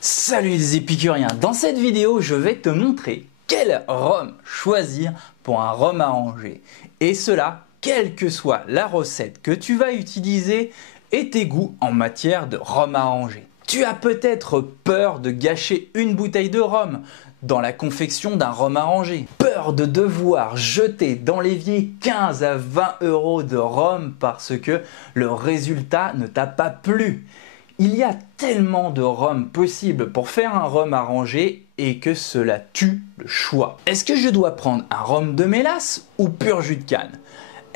Salut les épicuriens, dans cette vidéo je vais te montrer quel rhum choisir pour un rhum arrangé. Et cela, quelle que soit la recette que tu vas utiliser et tes goûts en matière de rhum arrangé. Tu as peut-être peur de gâcher une bouteille de rhum dans la confection d'un rhum arrangé. Peur de devoir jeter dans l'évier 15 à 20 € de rhum parce que le résultat ne t'a pas plu. Il y a tellement de rhum possible pour faire un rhum arrangé et que cela tue le choix. Est-ce que je dois prendre un rhum de mélasse ou pur jus de canne?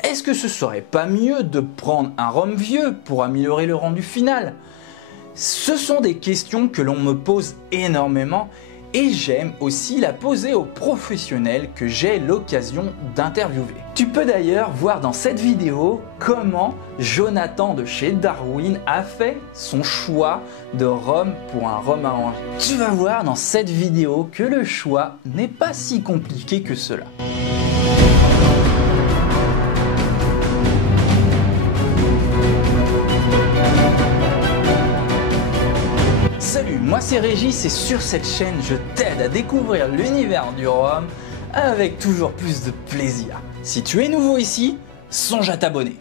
Est-ce que ce serait pas mieux de prendre un rhum vieux pour améliorer le rendu final? Ce sont des questions que l'on me pose énormément et j'aime aussi la poser aux professionnels que j'ai l'occasion d'interviewer. Tu peux d'ailleurs voir dans cette vidéo comment Jonathan de chez Darwin a fait son choix de rhum pour un rhum arrangé. Tu vas voir dans cette vidéo que le choix n'est pas si compliqué que cela. Salut, moi c'est Régis et sur cette chaîne je t'aide à découvrir l'univers du rhum avec toujours plus de plaisir. Si tu es nouveau ici, songe à t'abonner.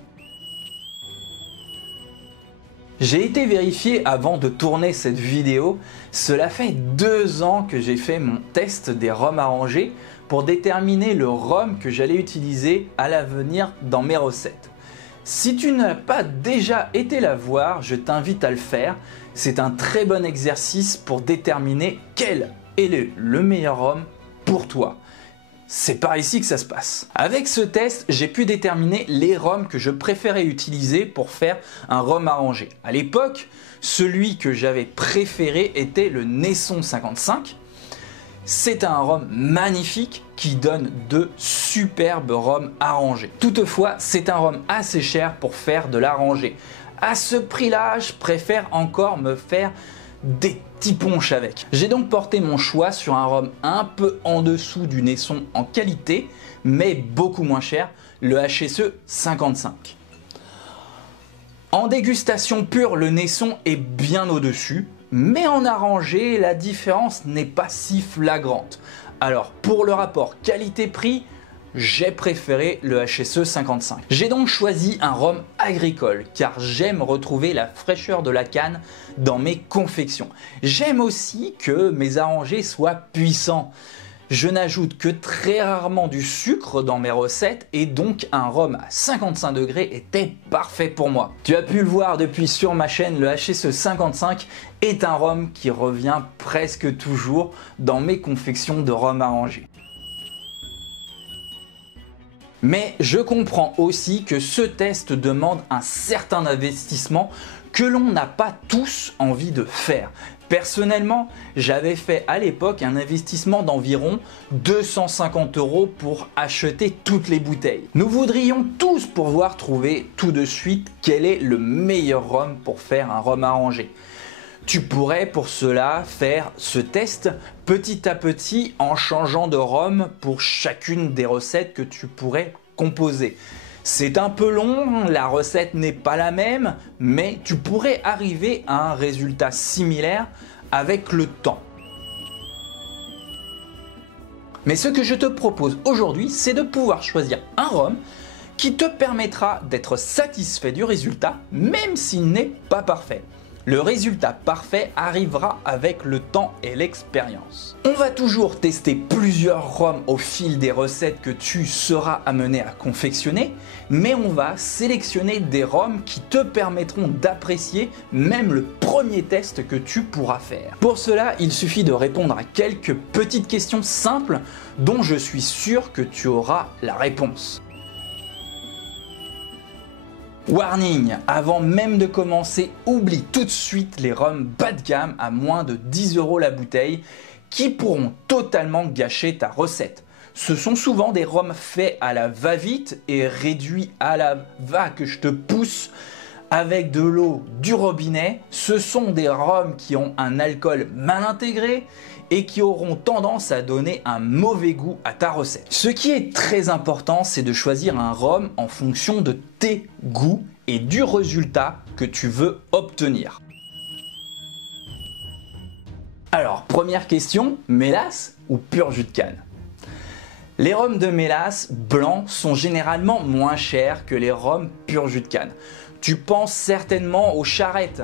J'ai été vérifié avant de tourner cette vidéo, cela fait 2 ans que j'ai fait mon test des rhums arrangés pour déterminer le rhum que j'allais utiliser à l'avenir dans mes recettes. Si tu n'as pas déjà été la voir, je t'invite à le faire. C'est un très bon exercice pour déterminer quel est le meilleur rhum pour toi. C'est par ici que ça se passe. Avec ce test, j'ai pu déterminer les rhums que je préférais utiliser pour faire un rhum arrangé. À l'époque, celui que j'avais préféré était le Naisson 55. C'est un rhum magnifique qui donne de superbes rhums arrangés. Toutefois, c'est un rhum assez cher pour faire de l'arrangé. À ce prix-là, je préfère encore me faire des petits punchs avec. J'ai donc porté mon choix sur un rhum un peu en dessous du Naisson en qualité, mais beaucoup moins cher, le HSE 55. En dégustation pure, le Naisson est bien au-dessus, mais en arrangé, la différence n'est pas si flagrante. Alors, pour le rapport qualité-prix, j'ai préféré le HSE 55. J'ai donc choisi un rhum agricole car j'aime retrouver la fraîcheur de la canne dans mes confections. J'aime aussi que mes arrangés soient puissants. Je n'ajoute que très rarement du sucre dans mes recettes et donc un rhum à 55 degrés était parfait pour moi. Tu as pu le voir depuis sur ma chaîne, le HSE 55 est un rhum qui revient presque toujours dans mes confections de rhum arrangé. Mais je comprends aussi que ce test demande un certain investissement que l'on n'a pas tous envie de faire. Personnellement, j'avais fait à l'époque un investissement d'environ 250 € pour acheter toutes les bouteilles. Nous voudrions tous pouvoir trouver tout de suite quel est le meilleur rhum pour faire un rhum arrangé. Tu pourrais pour cela faire ce test petit à petit en changeant de rhum pour chacune des recettes que tu pourrais composer. C'est un peu long, la recette n'est pas la même, mais tu pourrais arriver à un résultat similaire avec le temps. Mais ce que je te propose aujourd'hui, c'est de pouvoir choisir un rhum qui te permettra d'être satisfait du résultat, même s'il n'est pas parfait. Le résultat parfait arrivera avec le temps et l'expérience. On va toujours tester plusieurs rhums au fil des recettes que tu seras amené à confectionner, mais on va sélectionner des rhums qui te permettront d'apprécier même le premier test que tu pourras faire. Pour cela, il suffit de répondre à quelques petites questions simples dont je suis sûr que tu auras la réponse. Warning, avant même de commencer, oublie tout de suite les rhums bas de gamme à moins de 10 € la bouteille qui pourront totalement gâcher ta recette. Ce sont souvent des rhums faits à la va-vite et réduits à la va que je te pousse avec de l'eau du robinet. Ce sont des rhums qui ont un alcool mal intégré et qui auront tendance à donner un mauvais goût à ta recette. Ce qui est très important, c'est de choisir un rhum en fonction de tes goûts et du résultat que tu veux obtenir. Alors, première question, mélasse ou pur jus de canne? Les rhums de mélasse blancs sont généralement moins chers que les rhums pur jus de canne. Tu penses certainement aux charrettes.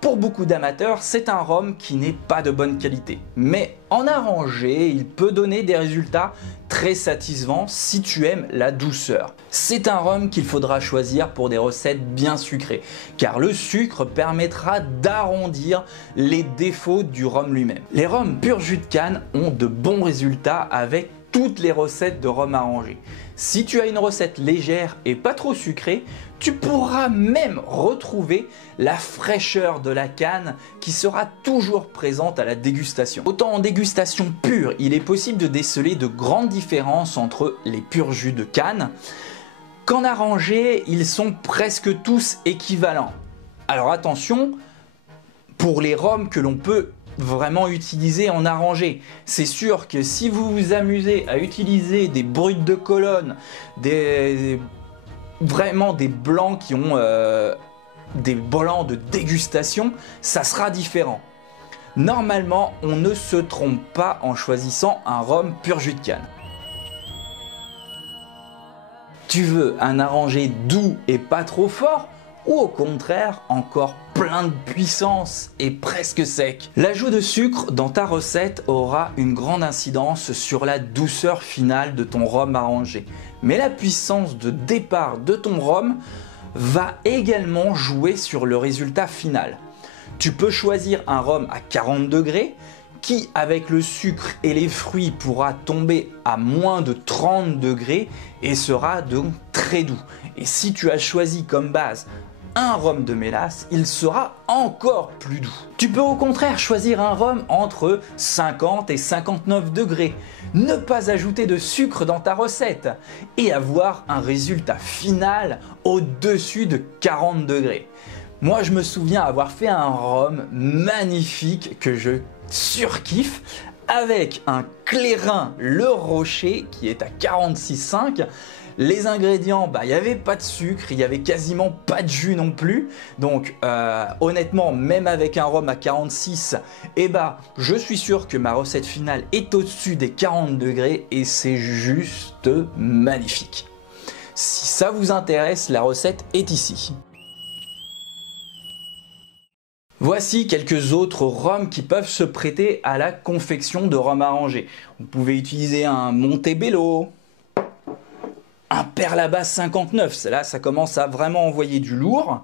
Pour beaucoup d'amateurs, c'est un rhum qui n'est pas de bonne qualité. Mais en arrangé, il peut donner des résultats très satisfaisants si tu aimes la douceur. C'est un rhum qu'il faudra choisir pour des recettes bien sucrées, car le sucre permettra d'arrondir les défauts du rhum lui-même. Les rhums pur jus de canne ont de bons résultats avec toutes les recettes de rhum arrangé. Si tu as une recette légère et pas trop sucrée, tu pourras même retrouver la fraîcheur de la canne qui sera toujours présente à la dégustation. Autant en dégustation pure, il est possible de déceler de grandes différences entre les purs jus de canne, qu'en arrangé, ils sont presque tous équivalents. Alors attention, pour les rhums que l'on peut vraiment utiliser en arrangé. C'est sûr que si vous vous amusez à utiliser des brutes de colonne, vraiment des blancs qui ont des blancs de dégustation, ça sera différent. Normalement, on ne se trompe pas en choisissant un rhum pur jus de canne. Tu veux un arrangé doux et pas trop fort, ou au contraire encore plein de puissance et presque sec? L'ajout de sucre dans ta recette aura une grande incidence sur la douceur finale de ton rhum arrangé. Mais la puissance de départ de ton rhum va également jouer sur le résultat final. Tu peux choisir un rhum à 40 degrés qui, avec le sucre et les fruits, pourra tomber à moins de 30 degrés et sera donc très doux. Et si tu as choisi comme base un rhum de mélasse, il sera encore plus doux. Tu peux au contraire choisir un rhum entre 50 et 59 degrés, ne pas ajouter de sucre dans ta recette et avoir un résultat final au-dessus de 40 degrés. Moi, je me souviens avoir fait un rhum magnifique que je surkiffe avec un clairin Le Rocher qui est à 46,5. Les ingrédients, il n'y avait pas de sucre, il n'y avait quasiment pas de jus non plus. Donc honnêtement, même avec un rhum à 46, je suis sûr que ma recette finale est au-dessus des 40 degrés et c'est juste magnifique. Si ça vous intéresse, la recette est ici. Voici quelques autres rhums qui peuvent se prêter à la confection de rhum arrangé. Vous pouvez utiliser un Montebello, un Perlabas 59, là ça commence à vraiment envoyer du lourd.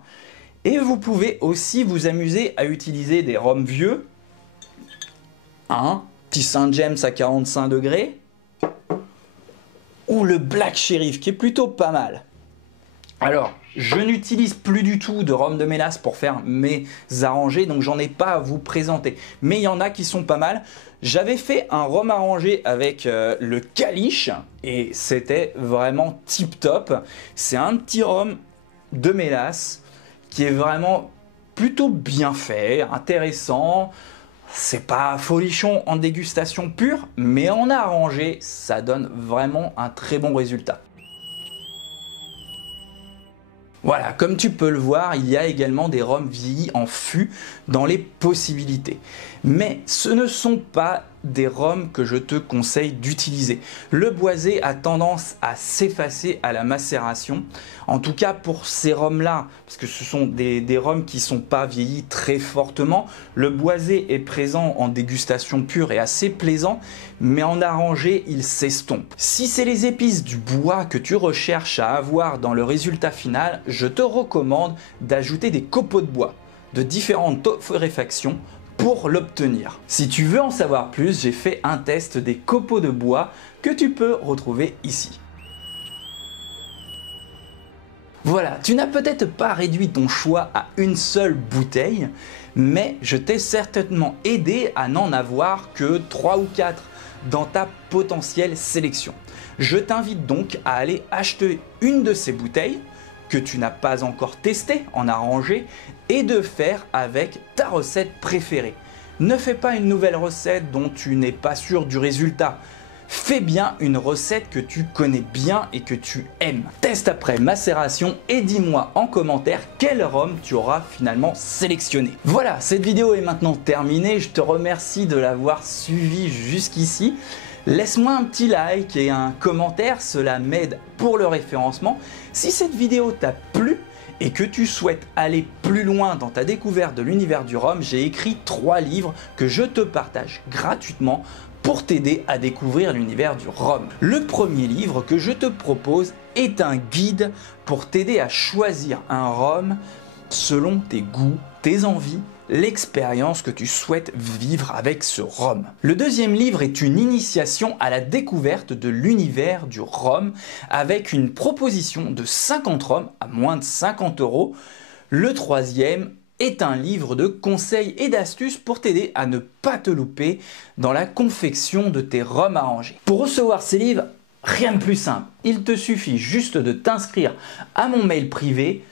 Et vous pouvez aussi vous amuser à utiliser des rhums vieux, un petit Saint James à 45 degrés, ou le Black Sheriff qui est plutôt pas mal. Alors, je n'utilise plus du tout de rhum de mélasse pour faire mes arrangés, donc j'en ai pas à vous présenter. Mais il y en a qui sont pas mal. J'avais fait un rhum arrangé avec le Kalish et c'était vraiment tip top. C'est un petit rhum de mélasse qui est vraiment plutôt bien fait, intéressant. C'est pas folichon en dégustation pure, mais en arrangé, ça donne vraiment un très bon résultat. Voilà, comme tu peux le voir, il y a également des rhums vieillis en fût dans les possibilités. Mais ce ne sont pas des rhums que je te conseille d'utiliser. Le boisé a tendance à s'effacer à la macération. En tout cas pour ces rhums-là, parce que ce sont des rhums qui ne sont pas vieillis très fortement. Le boisé est présent en dégustation pure et assez plaisant, mais en arrangé, il s'estompe. Si c'est les épices du bois que tu recherches à avoir dans le résultat final, je te recommande d'ajouter des copeaux de bois de différentes torréfactions pour l'obtenir. Si tu veux en savoir plus, j'ai fait un test des copeaux de bois que tu peux retrouver ici. Voilà, tu n'as peut-être pas réduit ton choix à une seule bouteille, mais je t'ai certainement aidé à n'en avoir que 3 ou 4 dans ta potentielle sélection. Je t'invite donc à aller acheter une de ces bouteilles que tu n'as pas encore testé en arrangé et de faire avec ta recette préférée. Ne fais pas une nouvelle recette dont tu n'es pas sûr du résultat. Fais bien une recette que tu connais bien et que tu aimes. Teste après macération et dis-moi en commentaire quel rhum tu auras finalement sélectionné. Voilà, cette vidéo est maintenant terminée. Je te remercie de l'avoir suivi jusqu'ici. Laisse-moi un petit like et un commentaire, cela m'aide pour le référencement. Si cette vidéo t'a plu et que tu souhaites aller plus loin dans ta découverte de l'univers du rhum, j'ai écrit 3 livres que je te partage gratuitement pour t'aider à découvrir l'univers du rhum. Le premier livre que je te propose est un guide pour t'aider à choisir un rhum selon tes goûts, tes envies, l'expérience que tu souhaites vivre avec ce rhum. Le deuxième livre est une initiation à la découverte de l'univers du rhum avec une proposition de 50 rhums à moins de 50 €. Le troisième est un livre de conseils et d'astuces pour t'aider à ne pas te louper dans la confection de tes rhums arrangés. Pour recevoir ces livres, rien de plus simple. Il te suffit juste de t'inscrire à mon mail privé.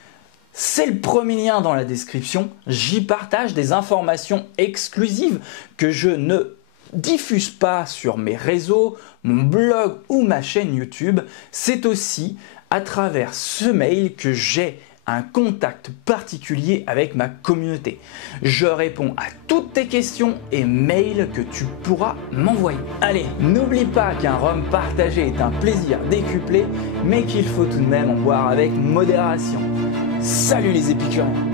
C'est le premier lien dans la description. J'y partage des informations exclusives que je ne diffuse pas sur mes réseaux, mon blog ou ma chaîne YouTube. C'est aussi à travers ce mail que j'ai un contact particulier avec ma communauté. Je réponds à toutes tes questions et mails que tu pourras m'envoyer. Allez, n'oublie pas qu'un rhum partagé est un plaisir décuplé, mais qu'il faut tout de même en boire avec modération. Salut les épicuriens!